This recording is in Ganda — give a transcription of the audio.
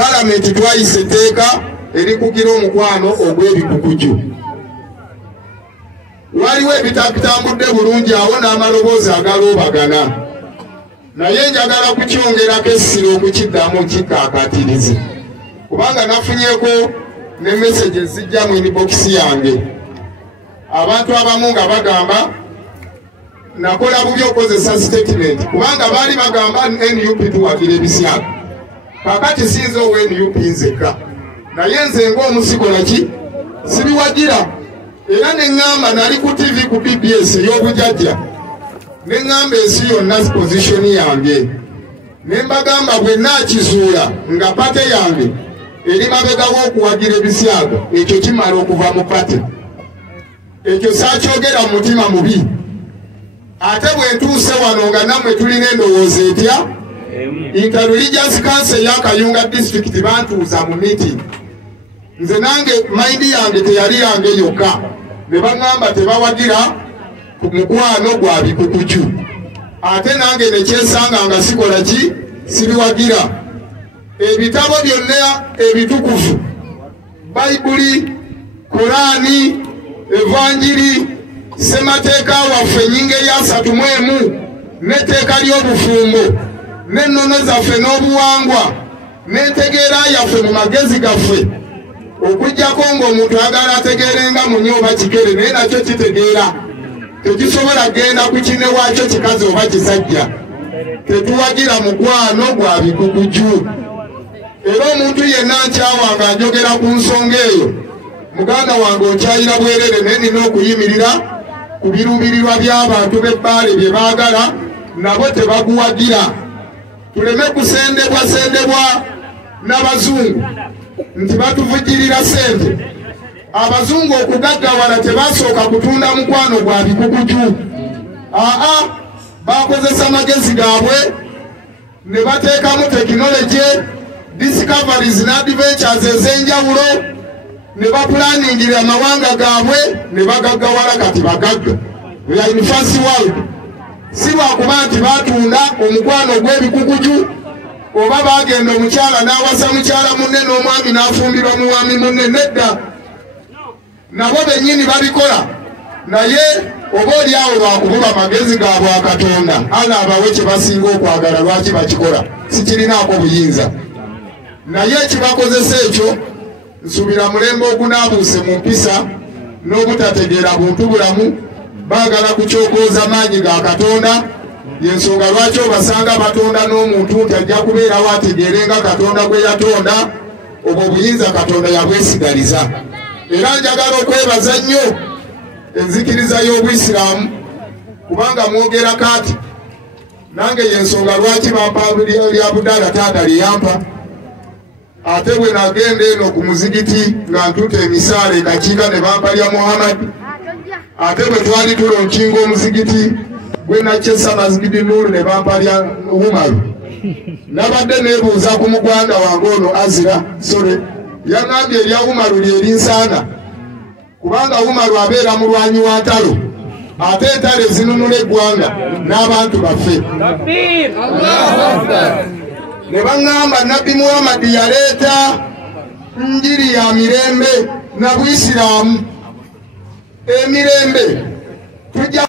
Parliament twayise etteeka erikugira omukwano ogw'ebikukuju. Waliwo ebitambudde bulungi awo n'amaloboozi agaloobagana. Naye njagala kukyongerako essiro okukiddamu nkikkaakaatirize. Kubanga nafunyeko ne message zijja mu inbox yange. Abantu abamu nga bagamba nakola bubi okozesa statement kubanga baali bagamba NUP tuwagira ebisyaga. Kakati sinze owe NUP nzeka. Naye nze ng'omusikola ki sibiwagira. Era neŋŋamba nali ku TV ku BBS ey'obujajja. Neŋŋamba ensi yonna position yange. Ne mbagamba bwe naakizuula nga pate yange eri mabega w'okuwagira ebisyaga ekyo kimala okuva mu pate. Ekyo saakyogera mu mutima mubi. Ate bwe ntuuse wano nga nammwe tulina endowooza etya? Inter-Religious Council ya Kayunga District bantuuza mu meeting. Nze nange mayindi yange teyali yange yokka. Ne baŋŋamba tebawagira ku mukwano gwa bikukuju. Ate nange ne kyesanga nga sikola ki? Sibiwagira. Ebitabo byonna ebitukuvu, Bayibuli, Korani, Evanjiri, Ssemateeka waffe ennyingo eya 31 n'etteeka ly'obufumbo n'ennono zaffe n'obuwangwa n'entegeera yaffe mu magezi gaffe okuggyako ng'omuntu ayagala ategeerenga munye oba kikere naye nakyo kitegeera tekisobola genda ku kine waakyo kikazi oba kisajja. Tetuwagira mukwano gwa bikukuju. Era omuntu yenna nkyawa nga njogera ku nsonga eyo muganda wange onkyayira bwerere naye nina okuyimirira ku biruubirirwa by'abantu b'ebbaale bye baagala nabo tebaguwagira. Tuleme kusendebwa n'abazungu nti batuvujjirira ssente. Abazungu okugaggawala tebasooka kutunda mukwano gwa bikukuju. Bakozesa amagezi gaabwe ne bateekamu tekinologi, discoveries ne adventures ez'enjawulo ne bapulaningira amawanga gaabwe ne bagaggawala kati bagagga. We are in first world. Si lwakuba nti batunda omukwano gw'ebikukuju oba bagenda omukyala n'awasa mukyala munne n'omwami n'afumbirwa muwami munne nedda. Nabo bennyini babikola naye oba oli awo lwakubula magezi gaabwe akatonda ala abawe kye basinga okwagala lwaki bakikola sikirinaako buyinza. Naye ekibakozesa ekyo nsubira mulembe ogunaabuuse mu mpisa n'obutategeera buntu bulamu baagala kukyokooza maanyi ga Katonda. Yensonga lwaki obasanga batonda n'omuntu nti ajja kubeerawo ategeerenga Katonda gwe yatonda. Obwo obuyinza Katonda yabwesigaliza. Era njagala okwebaza nnyo enzikiriza y'Obuyisiraamu kubanga mwogera kati nange yensonga lwaki bampa lya Budaala taata liyampa. Ate bwe nagenda eno ku muzigiti nga ntuta emisaala ekakiika ne bampa lya Muhammad. Ate bwe twali tulonkinga omuzigiti gwe nakyesa Mazigidi Nuuru ne bampa lya Umaru. Nabadde neebuuza ku mugwanda wange ono Azira Sole yaŋambye erya Umaru lyerinsaana kubanga Umaru abeera mulwanyi wa ntalo ate entalo ezinunula eggwanga n'abantu baffe. Ne baŋŋamba Nabbi Muhammad yaleeta njiri ya mirembe na Buyisiraamu. Emirembe tujja